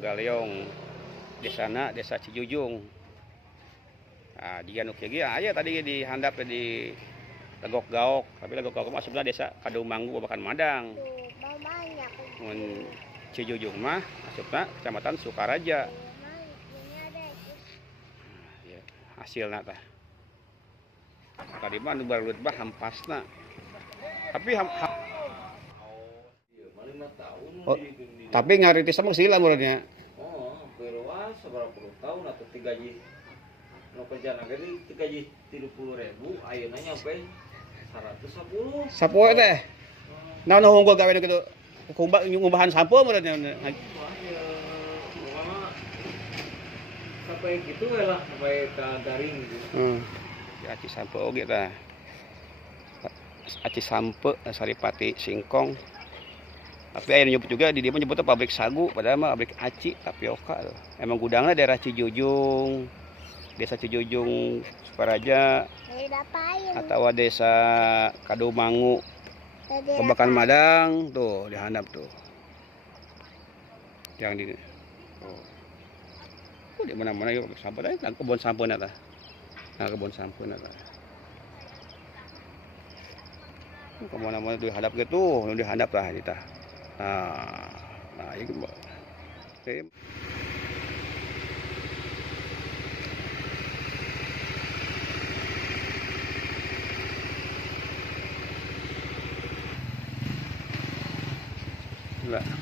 Galeong. Di sana Desa Cijujung. Nah, dia nu kieu aya tadi di handap di Legok Gaok, tapi Legok Gaok mah sebenarnya Desa Kadumanggu Babakan Madang. Mun Cijujung mah asupna Kecamatan Sukaraja. Ya, hasilna tah. Tadi mah nu barulut bah hampasna. Tapi tapi ngaritis sama sila muridnya. Oh, beruas seberapa puluh tahun atau 3 ji. Nu kerja nagari 3 ji 30.000, ayeuna nyampe 110. Sapoe teh. Nah, nu unggul gawe kitu. Ngubahan sampo muridnya. Sampai gitu lah, sampai ke garing gitu. Ya aci sampo oge tah. Aci sampe Saripati Singkong. Tapi aya nyebut juga di dia menyebutnya pabrik sagu, padahal mah pabrik aci tapioka. Emang gudangnya daerah Cijujung, Desa Cijujung Sukaraja, atau Desa Kadumangu, Babakan Madang, tuh di handap tuh. Yang di di mana-mana yuk sampun aja, kebun sampun eta. Nah, kebun sampun eta. Kemana-mana di handap gitu, di handap lah kita. Nah, ini oke. Enggak.